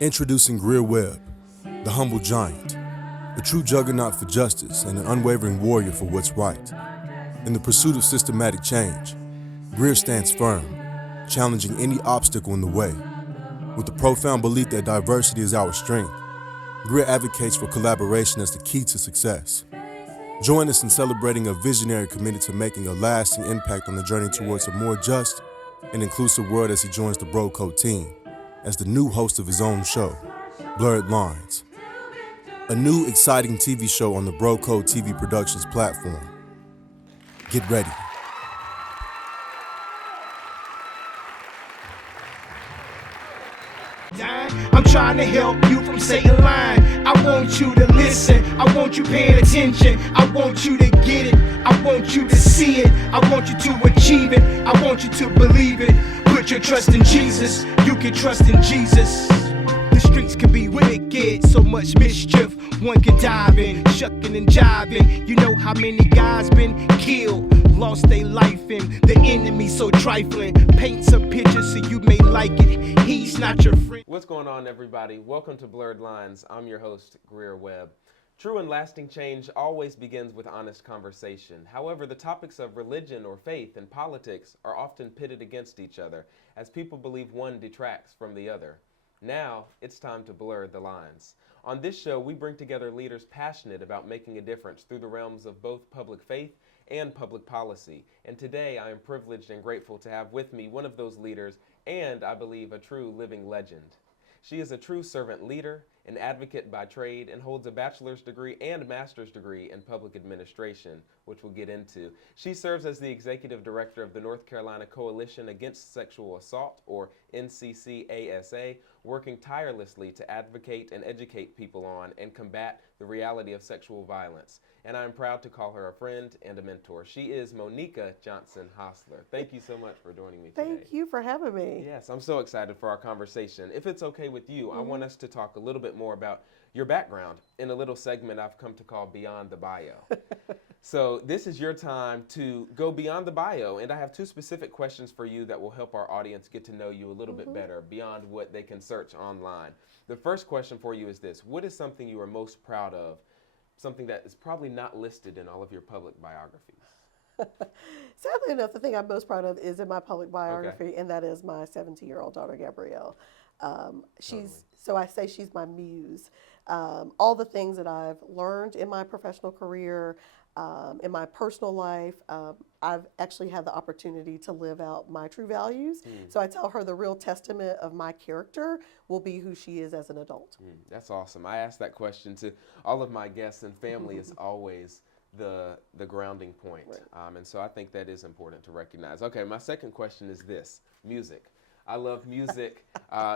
Introducing Greear Webb, the humble giant, a true juggernaut for justice and an unwavering warrior for what's right. In the pursuit of systematic change, Greear stands firm, challenging any obstacle in the way. With the profound belief that diversity is our strength, Greear advocates for collaboration as the key to success. Join us in celebrating a visionary committed to making a lasting impact on the journey towards a more just and inclusive world as he joins the Bro Code team as the new host of his own show, Blurred Lines, a new exciting TV show on the Bro Code TV Productions platform. Get ready. I'm trying to help you from Satan line. I want you to listen. I want you paying attention. I want you to get it. I want you to see it. I want you to achieve it. I want you to believe it. Put your trust in Jesus. You can trust in Jesus. The streets can be wicked, so much mischief. One can dive in, shucking and jiving. You know how many guys been killed, lost their life in. The enemy so trifling. Paint some pictures so you may like it. He's not your friend. What's going on, everybody? Welcome to Blurred Lines. I'm your host, Greear Webb. True and lasting change always begins with honest conversation. However, the topics of religion or faith and politics are often pitted against each other, as people believe one detracts from the other. Now, it's time to blur the lines. On this show, we bring together leaders passionate about making a difference through the realms of both public faith and public policy. And today, I am privileged and grateful to have with me one of those leaders and, I believe, a true living legend. She is a true servant leader, an advocate by trade, and holds a bachelor's degree and master's degree in public administration, which we'll get into. She serves as the executive director of the North Carolina Coalition Against Sexual Assault, or NCCASA, working tirelessly to advocate and educate people on and combat the reality of sexual violence. And I'm proud to call her a friend and a mentor. She is Monika Johnson-Hostler. Thank you so much for joining me today. Thank you for having me. Yes, I'm so excited for our conversation. If it's okay with you, I want us to talk a little bit more about your background in a little segment I've come to call Beyond the Bio. So this is your time to go beyond the bio, and I have two specific questions for you that will help our audience get to know you a little bit better beyond what they can search online. The first question for you is this: what is something you are most proud of, something that is probably not listed in all of your public biographies? Sadly enough, the thing I'm most proud of is in my public biography, and that is my 17-year-old daughter, Gabrielle. So I say she's my muse. All the things that I've learned in my professional career, in my personal life, I've actually had the opportunity to live out my true values. So I tell her the real testament of my character will be who she is as an adult. That's awesome. I ask that question to all of my guests, and family is always the grounding point. Right. And so I think that is important to recognize. Okay, my second question is this: music. I love music.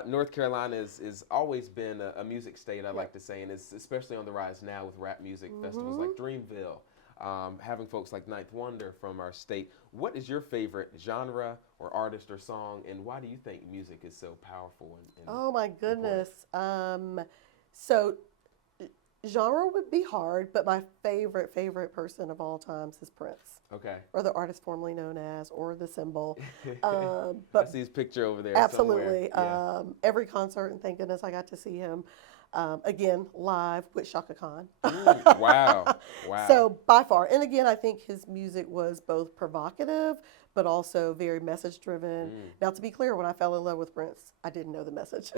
North Carolina is always been a music state, I like to say, and it's especially on the rise now with rap music festivals like Dreamville, having folks like Ninth Wonder from our state. What is your favorite genre or artist or song, and why do you think music is so powerful? Oh my goodness. So genre would be hard, but my favorite person of all times is Prince. Okay. Or the artist formerly known as, or the symbol. But I see his picture over there. Absolutely. Yeah. Every concert, and thank goodness I got to see him again live with Shaka Khan. Wow. So by far, and again, I think his music was both provocative, but also very message driven. Now, to be clear, when I fell in love with Prince, I didn't know the message.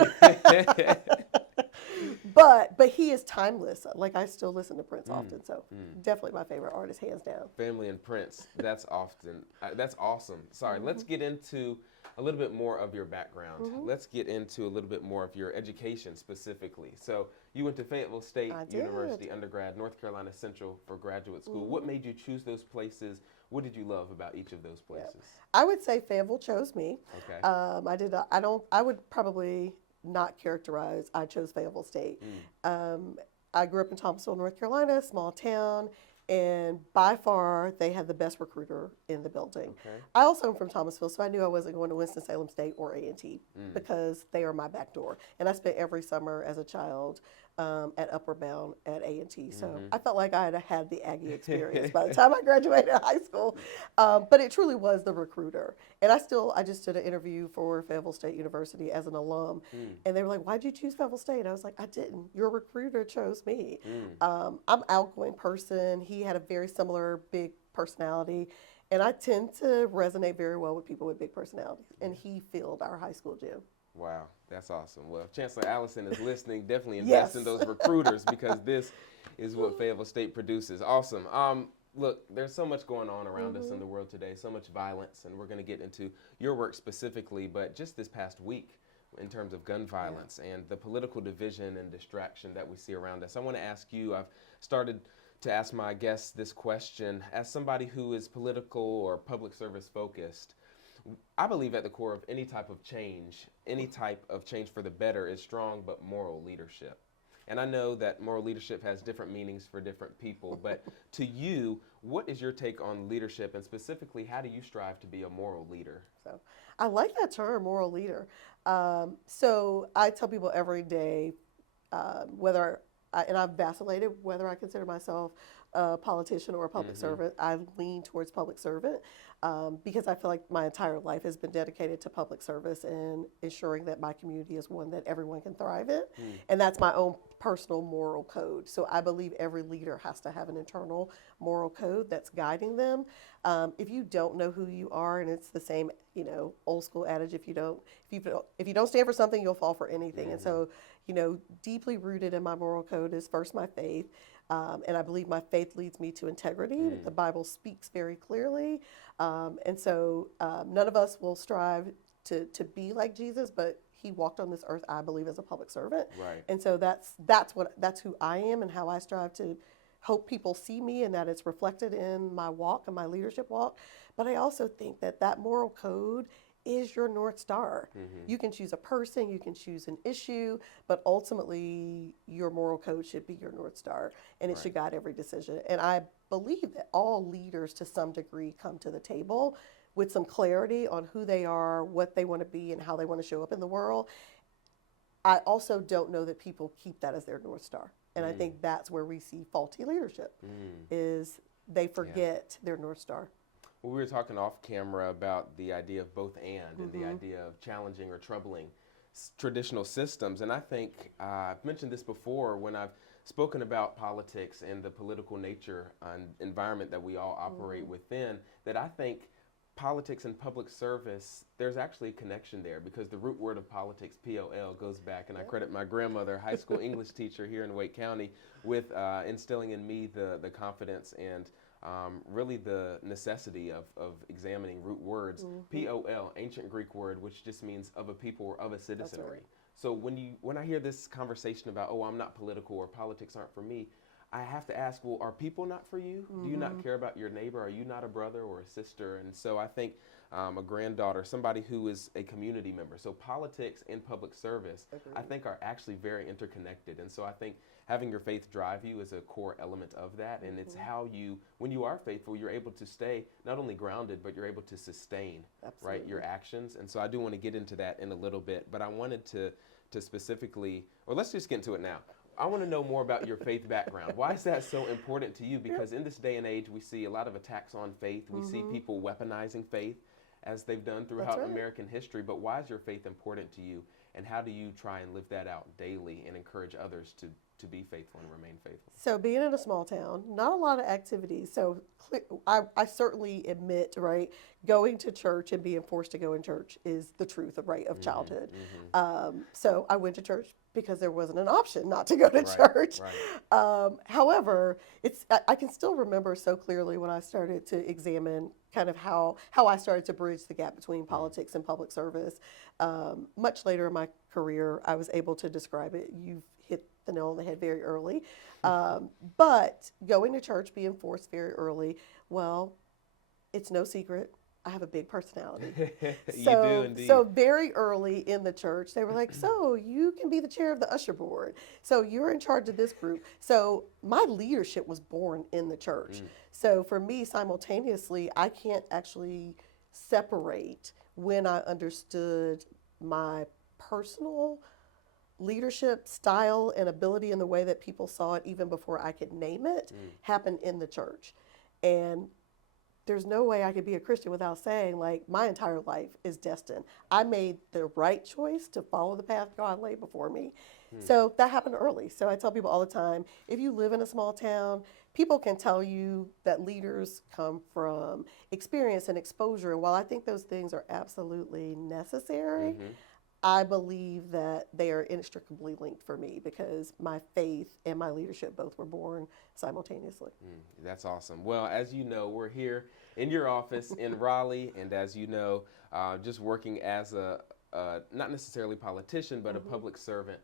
But he is timeless. Like, I still listen to Prince often, so definitely my favorite artist, hands down. Family and Prince. That's awesome. Sorry, let's get into a little bit more of your background. Let's get into a little bit more of your education specifically. So you went to Fayetteville State University undergrad, North Carolina Central for graduate school. What made you choose those places? What did you love about each of those places? I would say Fayetteville chose me. Okay. I would probably not characterize, I chose Fayetteville State. I grew up in Thomasville, North Carolina, small town, and by far they had the best recruiter in the building. Okay. I also am from Thomasville, so I knew I wasn't going to Winston-Salem State or A&T because they are my back door. And I spent every summer as a child at Upward Bound at A&T. So I felt like I had had the Aggie experience by the time I graduated high school. But it truly was the recruiter. And I just did an interview for Fayetteville State University as an alum. And they were like, why'd you choose Fayetteville State? And I was like, I didn't. Your recruiter chose me. I'm an outgoing person. He had a very similar big personality. And I tend to resonate very well with people with big personalities. And he filled our high school gym. Wow, that's awesome. Well, if Chancellor Allison is listening, definitely invest in those recruiters because this is what Fayetteville State produces. Awesome. Look, there's so much going on around us in the world today, so much violence, and we're going to get into your work specifically, but just this past week in terms of gun violence and the political division and distraction that we see around us. I want to ask you, I've started to ask my guests this question, as somebody who is political or public service focused, I believe at the core of any type of change for the better is strong but moral leadership. And I know that moral leadership has different meanings for different people, but to you, what is your take on leadership, and specifically, how do you strive to be a moral leader? So I like that term, moral leader. So I tell people every day, and I've vacillated whether I consider myself a politician or a public servant. I lean towards public servant because I feel like my entire life has been dedicated to public service and ensuring that my community is one that everyone can thrive in. And that's my own personal moral code. So I believe every leader has to have an internal moral code that's guiding them. If you don't know who you are, and it's the same, old school adage, if you don't stand for something, you'll fall for anything. And so, deeply rooted in my moral code is first my faith. And I believe my faith leads me to integrity. The Bible speaks very clearly. And so none of us will strive to be like Jesus, but he walked on this earth, I believe, as a public servant. Right. And so that's who I am and how I strive to hope people see me and that it's reflected in my walk and my leadership walk. But I also think that moral code is your North Star. You can choose a person, you can choose an issue, but ultimately your moral code should be your North Star, and it should guide every decision. And I believe that all leaders to some degree come to the table with some clarity on who they are, what they want to be, and how they want to show up in the world. I also don't know that people keep that as their North Star. And I think that's where we see faulty leadership, is they forget their North Star. Well, we were talking off camera about the idea of both and the idea of challenging or troubling traditional systems. And I think I've mentioned this before when I've spoken about politics and the political nature and environment that we all operate within, that I think politics and public service, there's actually a connection there because the root word of politics, P-O-L, goes back, and I credit my grandmother, high school English teacher here in Wake County, with instilling in me the confidence and really the necessity of examining root words. P-O-L, ancient Greek word, which just means of a people or of a citizenry. Right. So when I hear this conversation about, I'm not political or politics aren't for me, I have to ask, well, are people not for you? Do you not care about your neighbor? Are you not a brother or a sister? And so I think a granddaughter, somebody who is a community member. So politics and public service, I think, are actually very interconnected. And so I think having your faith drive you is a core element of that. And it's how when you are faithful, you're able to stay not only grounded, but you're able to sustain right, your actions. And so I do want to get into that in a little bit. But I wanted to specifically, or let's just get into it now. I want to know more about your faith background. Why is that so important to you? Because in this day and age, we see a lot of attacks on faith. We see people weaponizing faith as they've done throughout American history. But why is your faith important to you? And how do you try and live that out daily and encourage others to be faithful and remain faithful? So being in a small town, not a lot of activities. So I certainly admit, right, going to church and being forced to go in church is the truth, right, of childhood. So I went to church because there wasn't an option not to go to church. However, I can still remember so clearly when I started to examine kind of how I started to bridge the gap between politics and public service. Much later in my career, I was able to describe it. You've hit the nail on the head very early. But going to church, being forced very early, well, it's no secret. I have a big personality. You do indeed. So very early in the church, they were like, so you can be the chair of the usher board. So you're in charge of this group. So my leadership was born in the church. So for me, simultaneously, I can't actually separate when I understood my personal leadership style and ability in the way that people saw it even before I could name it happened in the church. And there's no way I could be a Christian without saying, like, my entire life is destined. I made the right choice to follow the path God laid before me. So that happened early. So I tell people all the time, if you live in a small town, people can tell you that leaders come from experience and exposure. And while I think those things are absolutely necessary, I believe that they are inextricably linked for me because my faith and my leadership both were born simultaneously. That's awesome. Well, as you know, we're here in your office in Raleigh, and as you know, just working as a not necessarily politician, but a public servant.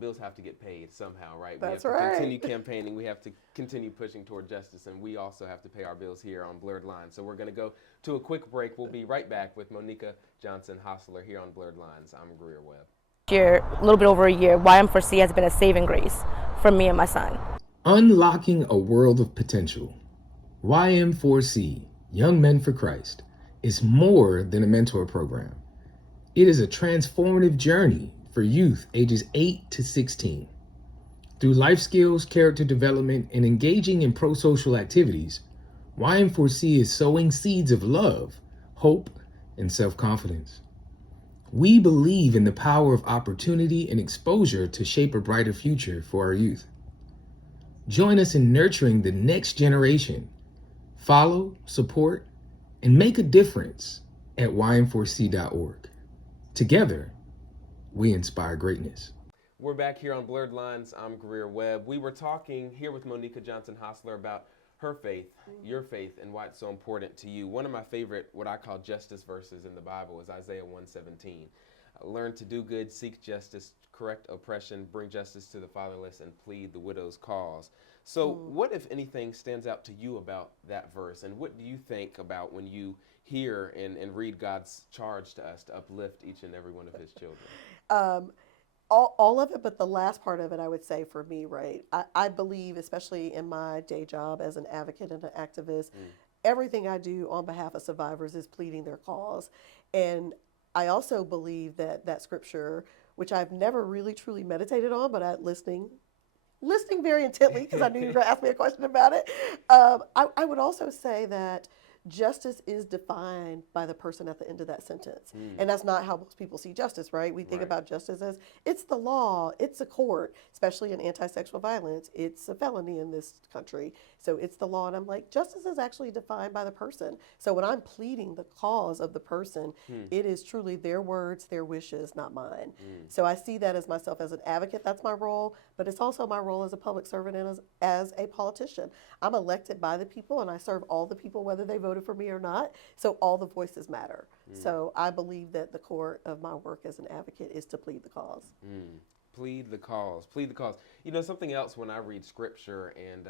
Bills have to get paid somehow, right? That's we have to right. continue campaigning. We have to continue pushing toward justice, and we also have to pay our bills here on Blurred Lines. So we're going to go to a quick break. We'll be right back with Monika Johnson-Hostler here on Blurred Lines. I'm Greear Webb. A little bit over a year, YM4C has been a saving grace for me and my son. Unlocking a world of potential. YM4C, Young Men for Christ, is more than a mentor program. It is a transformative journey for youth ages 8 to 16. Through life skills, character development, and engaging in pro-social activities, YM4C is sowing seeds of love, hope, and self-confidence. We believe in the power of opportunity and exposure to shape a brighter future for our youth. Join us in nurturing the next generation. Follow, support, and make a difference at ym4c.org. Together, we inspire greatness. We're back here on Blurred Lines. I'm Greear Webb. We were talking here with Monika Johnson-Hostler about her faith, your faith, and why it's so important to you. One of my favorite, what I call justice verses in the Bible is Isaiah 1:17. Learn to do good, seek justice, correct oppression, bring justice to the fatherless, and plead the widow's cause. So what, if anything, stands out to you about that verse? And what do you think about when you hear and read God's charge to us to uplift each and every one of his children? All of it, but the last part of it, I would say for me, right? I believe, especially in my day job as an advocate and an activist, everything I do on behalf of survivors is pleading their cause. And I also believe that that scripture, which I've never really truly meditated on, but listening very intently because I knew you were going to ask me a question about it. I would also say that justice is defined by the person at the end of that sentence. And that's not how most people see justice, right? We think about justice as it's the law, it's a court, especially in anti-sexual violence. It's a felony in this country. So it's the law. And I'm like, justice is actually defined by the person. So when I'm pleading the cause of the person, it is truly their words, their wishes, not mine. So I see that as myself as an advocate. That's my role. But it's also my role as a public servant and as a politician. I'm elected by the people and I serve all the people, whether they voted for me or not. So all the voices matter. So I believe that the core of my work as an advocate is to plead the cause. Plead the cause. Plead the cause. You know, something else when I read scripture and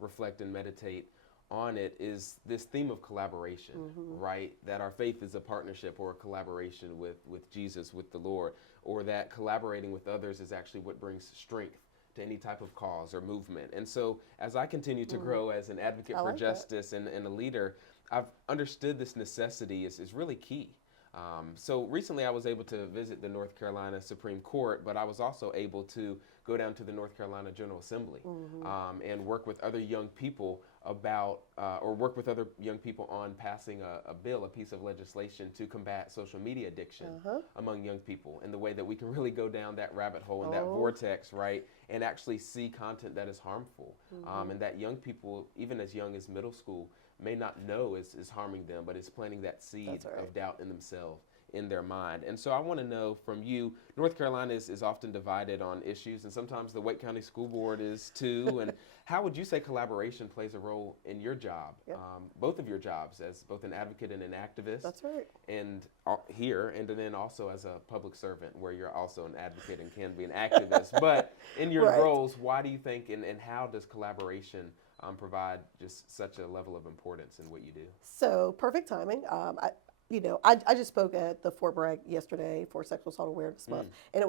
reflect and meditate on it is this theme of collaboration, right? That our faith is a partnership or a collaboration with Jesus, with the Lord, or that collaborating with others is actually what brings strength to any type of cause or movement. And so as I continue to grow as an advocate for justice and a leader, I've understood this necessity is really key. So recently I was able to visit the North Carolina Supreme Court, but I was also able to go down to the North Carolina General Assembly and work with other young people on passing a bill, a piece of legislation to combat social media addiction among young people, and the way that we can really go down that rabbit hole and that vortex, right, and actually see content that is harmful, and that young people, even as young as middle school, may not know is harming them, but it's planting that seed of doubt in themselves, in their mind. And so I want to know from you, North Carolina is often divided on issues, and sometimes the Wake County School Board is too. And how would you say collaboration plays a role in your job, both of your jobs, as both an advocate and an activist? That's right. And here, and then also as a public servant, where you're also an advocate and can be an activist. But in your roles, why do you think, and how does collaboration provide just such a level of importance in what you do? So perfect timing. I just spoke at the Fort Bragg yesterday for Sexual Assault Awareness Month, and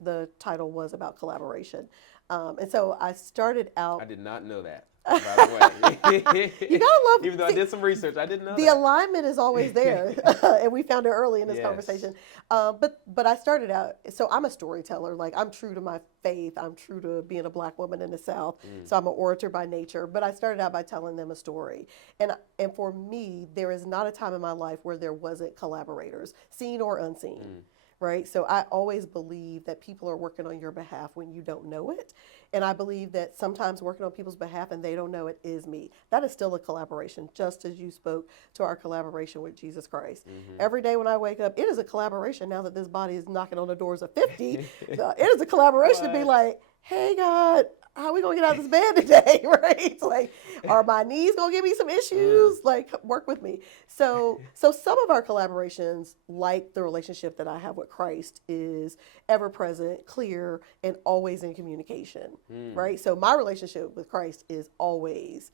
the title was about collaboration. And so I started out. I did not know that. by the way. You gotta love. Even though I did some research, I didn't know the that. alignment is always there, and we found it early in this conversation. But I started out. So I'm a storyteller. Like, I'm true to my faith. I'm true to being a Black woman in the South. So I'm an orator by nature. But I started out by telling them a story, and for me, there is not a time in my life where there wasn't collaborators, seen or unseen. Right? So I always believe that people are working on your behalf when you don't know it. And I believe that sometimes working on people's behalf and they don't know it is me. That is still a collaboration, just as you spoke to our collaboration with Jesus Christ. Every day when I wake up, it is a collaboration now that this body is knocking on the doors of 50. It is a collaboration to be like, hey, God, how are we going to get out of this bed today, right? It's like, are my knees going to give me some issues? Like, work with me. So some of our collaborations, like the relationship that I have with Christ, is ever present, clear, and always in communication, right? So my relationship with Christ is always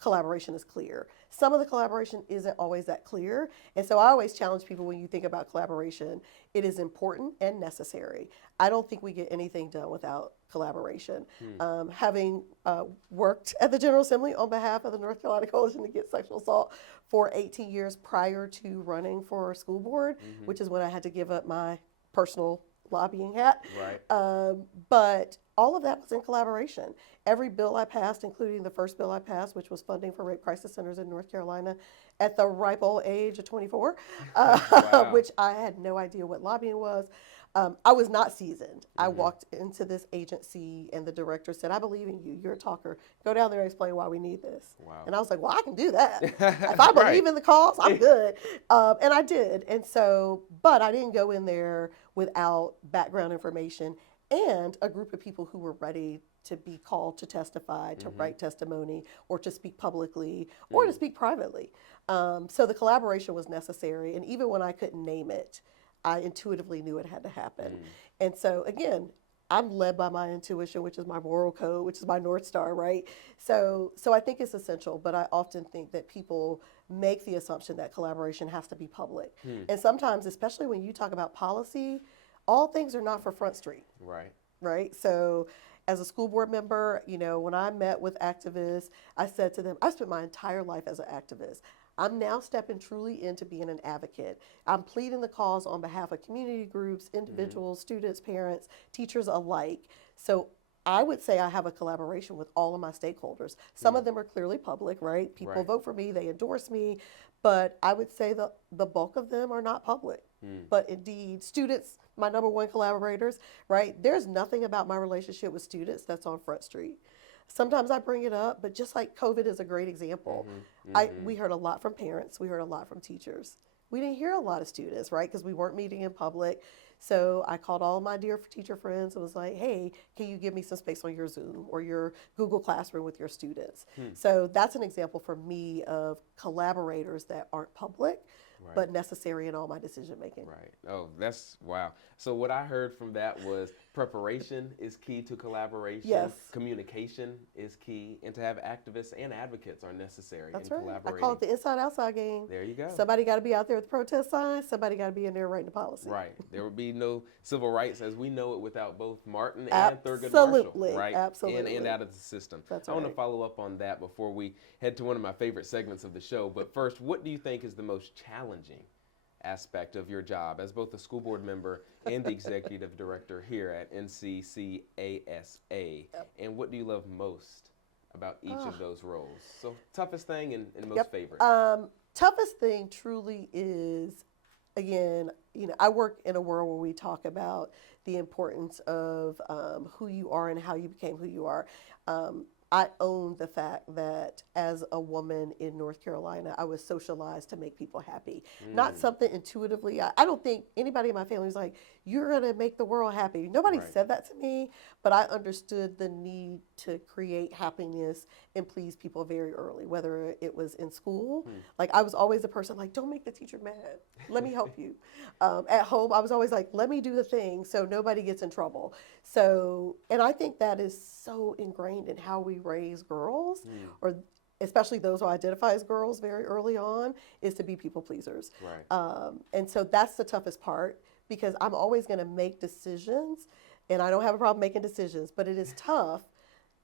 collaboration is clear. Some of the collaboration isn't always that clear. And so I always challenge people, when you think about collaboration, it is important and necessary. I don't think we get anything done without collaboration. Having worked at the General Assembly on behalf of the North Carolina Coalition Against Sexual Assault for 18 years prior to running for school board, which is when I had to give up my personal lobbying hat. Right. But all of that was in collaboration. Every bill I passed, including the first bill I passed, which was funding for rape crisis centers in North Carolina at the ripe old age of 24, Wow. which I had no idea what lobbying was. I was not seasoned. I walked into this agency and the director said, I believe in you. You're a talker. Go down there and explain why we need this. Wow. And I was like, well, I can do that. If I believe in the cause, I'm good. And I did. And so, but I didn't go in there without background information and a group of people who were ready to be called to testify, to write testimony, or to speak publicly, or to speak privately. So the collaboration was necessary. And even when I couldn't name it, I intuitively knew it had to happen. And so, again, I'm led by my intuition, which is my moral code, which is my North Star, right? So I think it's essential, but I often think that people make the assumption that collaboration has to be public. And sometimes, especially when you talk about policy, all things are not for Front Street. Right? So as a school board member, you know, when I met with activists, I said to them, I spent my entire life as an activist. I'm now stepping truly into being an advocate. I'm pleading the cause on behalf of community groups, individuals, students, parents, teachers alike. So I would say I have a collaboration with all of my stakeholders. Some of them are clearly public, right? People vote for me, they endorse me, but I would say the bulk of them are not public. But indeed, students, my number one collaborators, right? There's nothing about my relationship with students that's on Front Street. Sometimes I bring it up, but just like COVID is a great example. We heard a lot from parents. We heard a lot from teachers. We didn't hear a lot of students, right? Because we weren't meeting in public. So I called all of my dear teacher friends and was like, hey, can you give me some space on your Zoom or your Google Classroom with your students? So that's an example for me of collaborators that aren't public, but necessary in all my decision making. Oh, that's wow. So what I heard from that was preparation is key to collaboration. Yes. Communication is key, and to have activists and advocates are necessary in collaborating. I call it the inside-outside game. There you go. Somebody got to be out there with protest signs. Somebody got to be in there writing the policy. Right. There would be no civil rights as we know it without both Martin and Thurgood Marshall. Right. Absolutely. And out of the system. That's I want to follow up on that before we head to one of my favorite segments of the show. But first, what do you think is the most challenging aspect of your job as both a school board member and the executive director here at NCCASA? And what do you love most about each of those roles? So toughest thing and most favorite. Toughest thing truly is, again, you know, I work in a world where we talk about the importance of who you are and how you became who you are. I own the fact that as a woman in North Carolina, I was socialized to make people happy. Not something intuitively. I don't think anybody in my family was like, you're going to make the world happy. Nobody said that to me, but I understood the need to create happiness and please people very early, whether it was in school. Like, I was always the person like, don't make the teacher mad. Let me help you. At home, I was always like, let me do the thing so nobody gets in trouble. So, and I think that is so ingrained in how we raise girls, or especially those who identify as girls very early on, is to be people pleasers. And so that's the toughest part, because I'm always going to make decisions, and I don't have a problem making decisions, but it is tough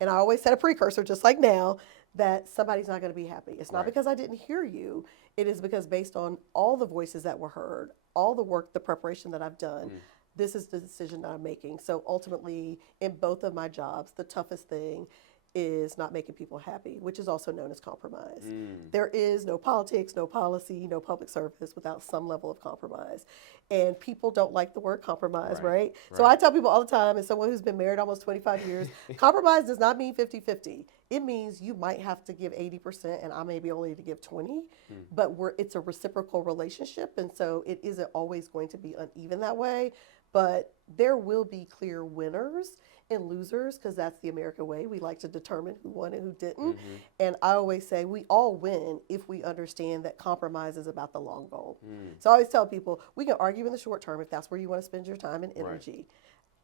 And I always set a precursor, just like now, that somebody's not going to be happy. It's not Right. because I didn't hear you. It is because based on all the voices that were heard, all the work, the preparation that I've done, this is the decision that I'm making. So ultimately, in both of my jobs, the toughest thing is not making people happy, which is also known as compromise. There is no politics, no policy, no public service without some level of compromise. And people don't like the word compromise, right? So I tell people all the time, as someone who's been married almost 25 years, compromise does not mean 50-50. It means you might have to give 80% and I may be only to give 20, but it's a reciprocal relationship. And so it isn't always going to be uneven that way, but there will be clear winners and losers because that's the American way. We like to determine who won and who didn't. And I always say we all win if we understand that compromise is about the long goal. So I always tell people we can argue in the short term if that's where you want to spend your time and energy.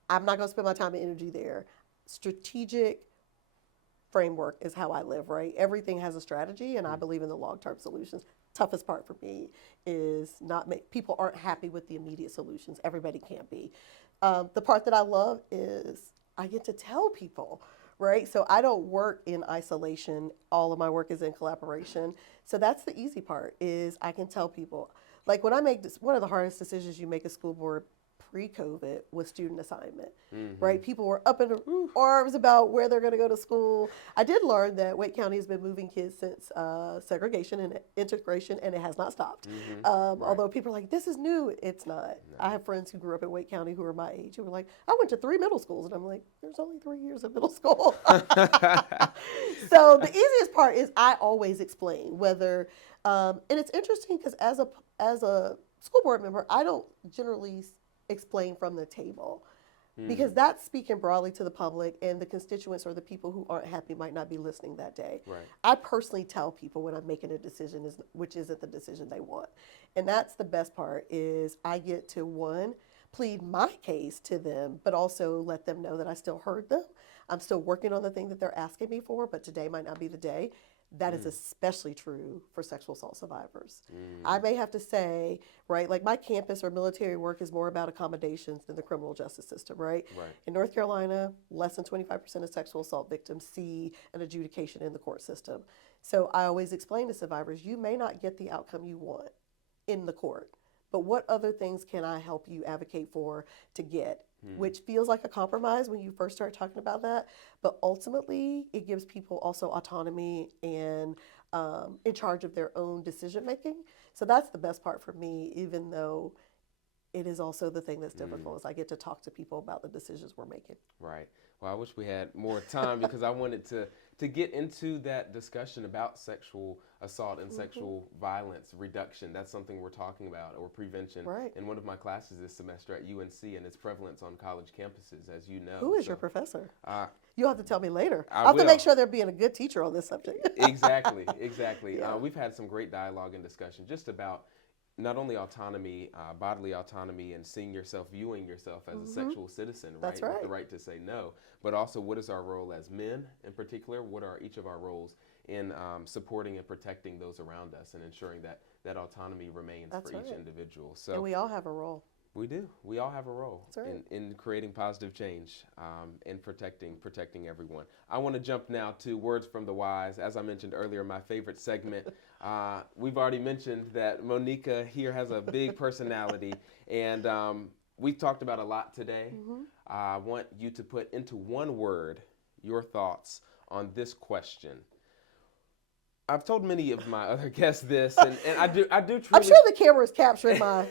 I'm not going to spend my time and energy there. Strategic framework is how I live, right? Everything has a strategy, and I believe in the long-term solutions. Toughest part for me is not make people aren't happy with the immediate solutions. Everybody can't be. The part that I love is I get to tell people, right? So I don't work in isolation. All of my work is in collaboration. So that's the easy part is I can tell people. Like when I make this, one of the hardest decisions you make as school board pre-COVID was student assignment, right? People were up in their arms about where they're going to go to school. I did learn that Wake County has been moving kids since segregation and integration, and it has not stopped. Although people are like, this is new. It's not. No. I have friends who grew up in Wake County who are my age who were like, I went to 3 middle schools. And I'm like, there's only 3 years of middle school. So the easiest part is I always explain whether, and it's interesting because as a school board member, I don't generally explain from the table because that's speaking broadly to the public and the constituents or the people who aren't happy might not be listening that day. I personally tell people when I'm making a decision which isn't the decision they want. And that's the best part is I get to one, plead my case to them, but also let them know that I still heard them. I'm still working on the thing that they're asking me for, but today might not be the day. That is especially true for sexual assault survivors. I may have to say, right, like my campus or military work is more about accommodations than the criminal justice system, right? In North Carolina, less than 25% of sexual assault victims see an adjudication in the court system. So I always explain to survivors, you may not get the outcome you want in the court, but what other things can I help you advocate for to get? Which feels like a compromise when you first start talking about that. But ultimately, it gives people also autonomy and in charge of their own decision making. So that's the best part for me, even though it is also the thing that's difficult is I get to talk to people about the decisions we're making. Right. Well, I wish we had more time because I wanted to get into that discussion about sexual assault and sexual violence reduction. That's something we're talking about, or prevention. In one of my classes this semester at UNC and its prevalence on college campuses, as you know. Who is your professor? You'll have to tell me later. I have will. to make sure they're being a good teacher on this subject. Exactly. Yeah. We've had some great dialogue and discussion just about not only autonomy, bodily autonomy, and seeing yourself, viewing yourself as a sexual citizen, right? That's right. With the right to say no, but also what is our role as men in particular? What are each of our roles in supporting and protecting those around us and ensuring that autonomy remains That's for right. each individual? So And we all have a role. we do. We all have a role That's right. in creating positive change and protecting everyone. I want to jump now to Words from the Wise. As I mentioned earlier, my favorite segment. We've already mentioned that Monika here has a big personality, and we've talked about a lot today. I want you to put into one word your thoughts on this question. I've told many of my other guests this, and I do truly. I'm sure the camera is capturing my.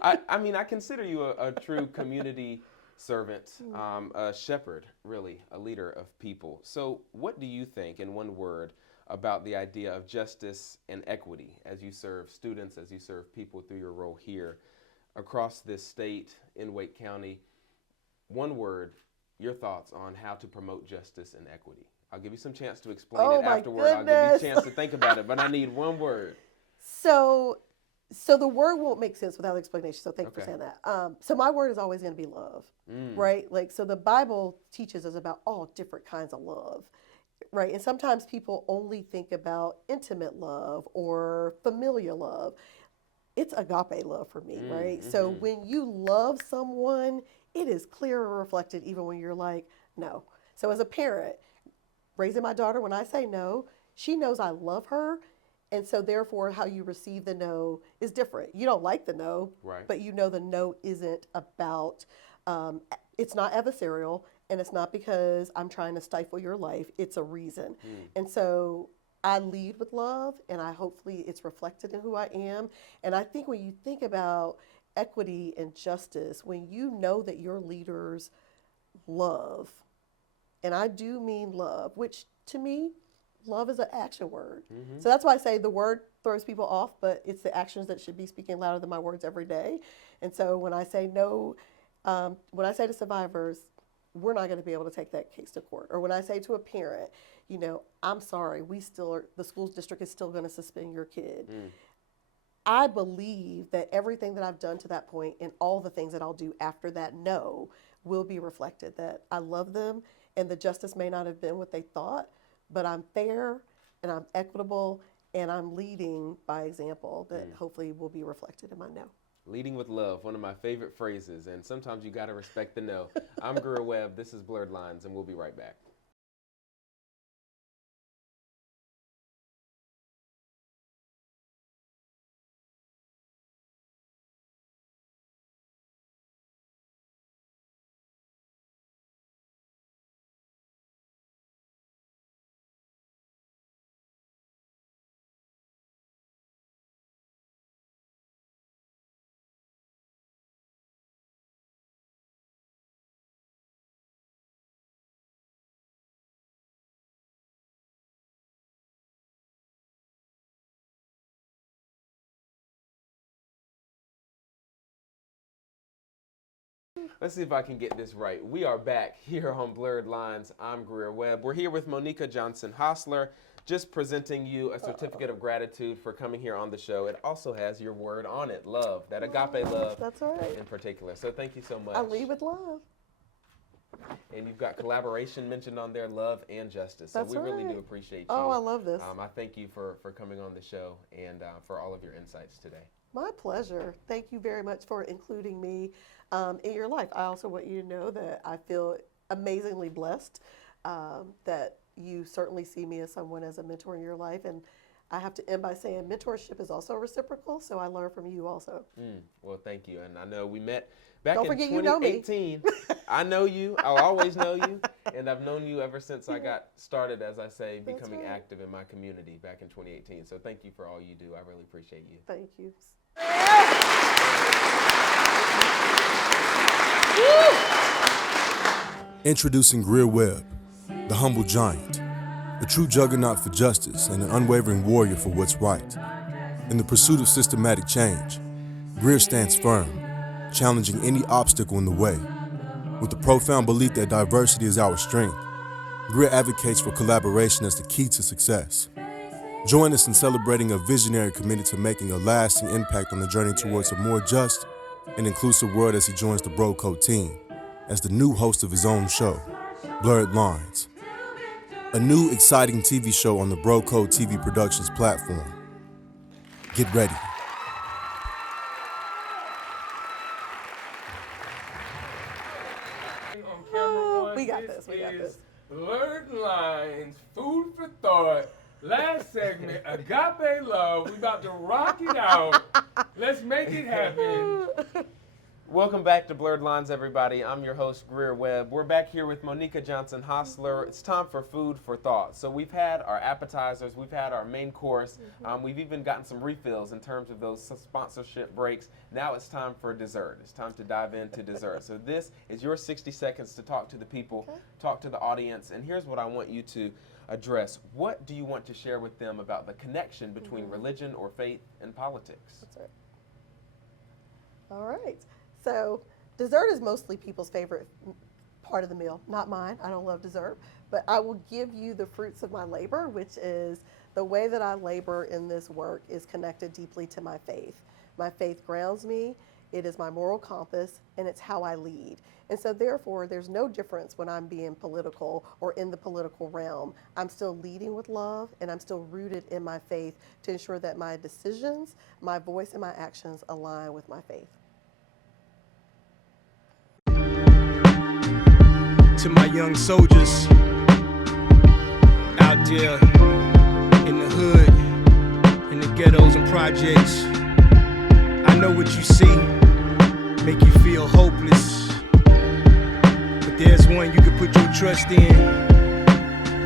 I mean, I consider you a true community servant, a shepherd, really, a leader of people. So what do you think, in one word, about the idea of justice and equity as you serve students, as you serve people through your role here across this state in Wake County? One word, your thoughts on how to promote justice and equity. I'll give you some chance to explain it afterward. I'll give you a chance to think about it, but I need one word. So the word won't make sense without explanation. So thank you for saying that. So my word is always going to be love, right? Like, so the Bible teaches us about all different kinds of love, right? And sometimes people only think about intimate love or familial love. It's agape love for me, right? So when you love someone, it is clear and reflected even when you're like, no. So as a parent, raising my daughter, when I say no, she knows I love her. And so therefore, how you receive the no is different. You don't like the no, Right. but you know the no isn't about, it's not adversarial, and it's not because I'm trying to stifle your life. It's a reason. And so I lead with love, and hopefully it's reflected in who I am. And I think when you think about equity and justice, when you know that your leaders love, and I do mean love, which to me, love is an action word. So that's why I say the word throws people off, but it's the actions that should be speaking louder than my words every day. And so when I say no, when I say to survivors, we're not going to be able to take that case to court. Or when I say to a parent, I'm sorry, the school district is still going to suspend your kid. I believe that everything that I've done to that point and all the things that I'll do after that no will be reflected, that I love them and the justice may not have been what they thought, but I'm fair and I'm equitable and I'm leading by example that hopefully will be reflected in my no. Leading with love, one of my favorite phrases, and sometimes you got to respect the no. I'm Greear Webb, this is Blurred Lines, and we'll be right back. Let's see if I can get this right. We are back here on Blurred Lines. I'm Greear Webb. We're here with Monika Johnson-Hostler, just presenting you a certificate of gratitude for coming here on the show. It also has your word on it, love, that agape love. That's right. In particular. So thank you so much. I lead with love. And you've got collaboration mentioned on there, love and justice. So That's we really right. do appreciate you. Oh, I love this. I thank you for coming on the show and for all of your insights today. My pleasure. Thank you very much for including me in your life. I also want you to know that I feel amazingly blessed that you certainly see me as someone as a mentor in your life. And I have to end by saying mentorship is also reciprocal, so I learn from you also. Well, thank you. And I know we met back Don't in forget you know me. 2018. I know you. I'll always know you. And I've known you ever since I got started, as I say, becoming right. active in my community back in 2018. So thank you for all you do. I really appreciate you. Thank you. Introducing Greear Webb, the humble giant, a true juggernaut for justice and an unwavering warrior for what's right. In the pursuit of systematic change, Greear stands firm, challenging any obstacle in the way. With the profound belief that diversity is our strength, Greear advocates for collaboration as the key to success. Join us in celebrating a visionary committed to making a lasting impact on the journey towards a more just and inclusive world as he joins the Bro Code team as the new host of his own show, Blurred Lines, a new exciting TV show on the Bro Code TV Productions platform. Get ready. We got this. We got this. Blurred Lines, food for thought. Last segment, agape love. We about to rock it out. Let's make it happen. Welcome back to Blurred Lines, everybody. I'm your host, Greear Webb. We're back here with Monika Johnson-Hostler. It's time for food for thought. So we've had our appetizers, we've had our main course, we've even gotten some refills in terms of those sponsorship breaks. Now it's time for dessert. It's time to dive into dessert. So this is your 60 seconds to talk to the people, talk to the audience, and here's what I want you to address. What do you want to share with them about the connection between religion or faith and politics? That's right. All right. So dessert is mostly people's favorite part of the meal, not mine. I don't love dessert, but I will give you the fruits of my labor, which is the way that I labor in this work is connected deeply to my faith. My faith grounds me, it is my moral compass, and it's how I lead. And so therefore, there's no difference when I'm being political or in the political realm. I'm still leading with love, and I'm still rooted in my faith to ensure that my decisions, my voice, and my actions align with my faith. To my young soldiers out there in the hood, in the ghettos and projects, I know what you see, make you feel hopeless. But there's one you can put your trust in,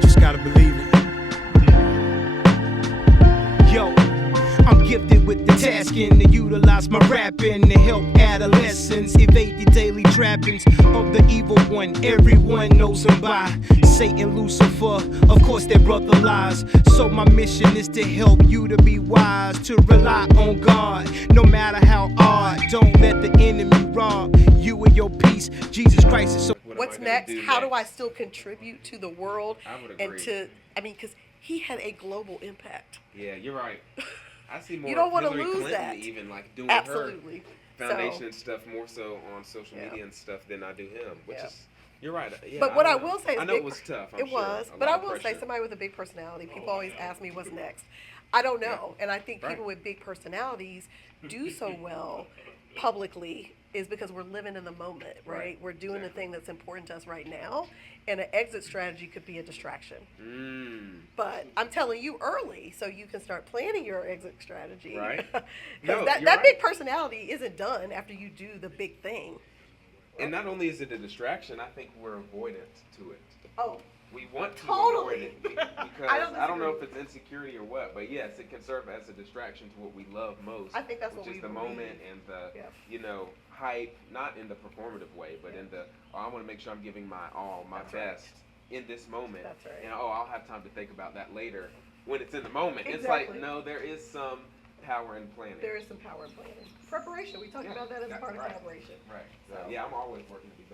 just gotta believe it. Yo, I'm gifted with the tasking to utilize my rapping to help adolescents evade the daily trappings of the evil one. Everyone knows him by Satan, Lucifer, of course their brother lies. So my mission is to help you to be wise, to rely on God, no matter how odd. Don't let the enemy rob you of your peace. Jesus Christ is so. What's next? How do I still contribute to the world? I would And agree. because he had a global impact. Yeah, you're right. I see more You don't want to Hillary lose Clinton that. even like doing Absolutely. her foundation and stuff more so on social Yeah. media and stuff than I do him, which Yeah. is, you're right. Yeah, But what I don't know. will say is I know it was tough. I'm It sure. was, A but lot I of will say pressure. somebody with a big personality. People always ask me what's next. I don't know, and I think people Right. with big personalities do so well publicly is because we're living in the moment, right? Right. We're doing the thing that's important to us right now, and an exit strategy could be a distraction. But I'm telling you early, so you can start planning your exit strategy. Right. Because No, that you're right. big personality isn't done after you do the big thing. And not only is it a distraction, I think we're avoidant to it. Oh, We want to Totally. avoid it because I don't I don't know if disagree. it's insecurity or what, but yes, it can serve as a distraction to what we love most. I think that's which what is we the believe. moment and the Yeah. hype, not in the performative way, but in the I want to make sure I'm giving my all, my That's right. best in this moment. That's right. And I'll have time to think about that later when it's in the moment. It's Exactly. like no, there is some power in planning. There is some power in planning. Preparation. We talked Yeah, about that as a that's part of right. collaboration. Right. So, So- yeah, I'm always working to be